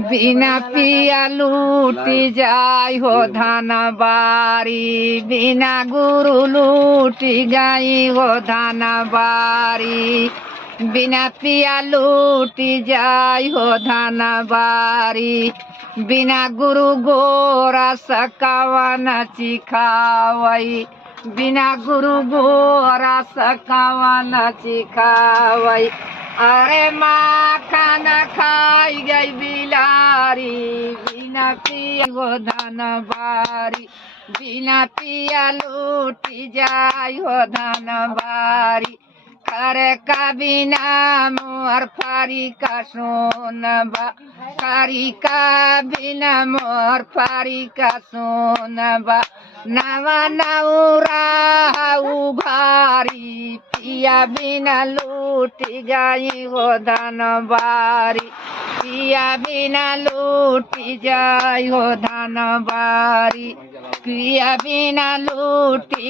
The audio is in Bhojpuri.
बिना पिया लूटी जाय हो धान बारी, बिना गुरु लूटी जाई हो धान बारी, बिना पिया लूटी जाय हो धान बारी, बिना गुरु गोरा सकावन चिखावई, बिना गुरु गोरा सकावन चिखावई। अरे माँ खाना खाई गई बिलारी, बिना पिया हो धन बारी, बिना पिया लूटी जाय हो धन बारी। करे का बिना मोर फारी का सोनबा, फारी का बिना मोर फारी का सोनबा। नवा नौरा उघारी, पिया बिना लूटी जाई हो धन बारी, पिया बिना लूटी जाई हो धन बारी, पिया बिना लूटी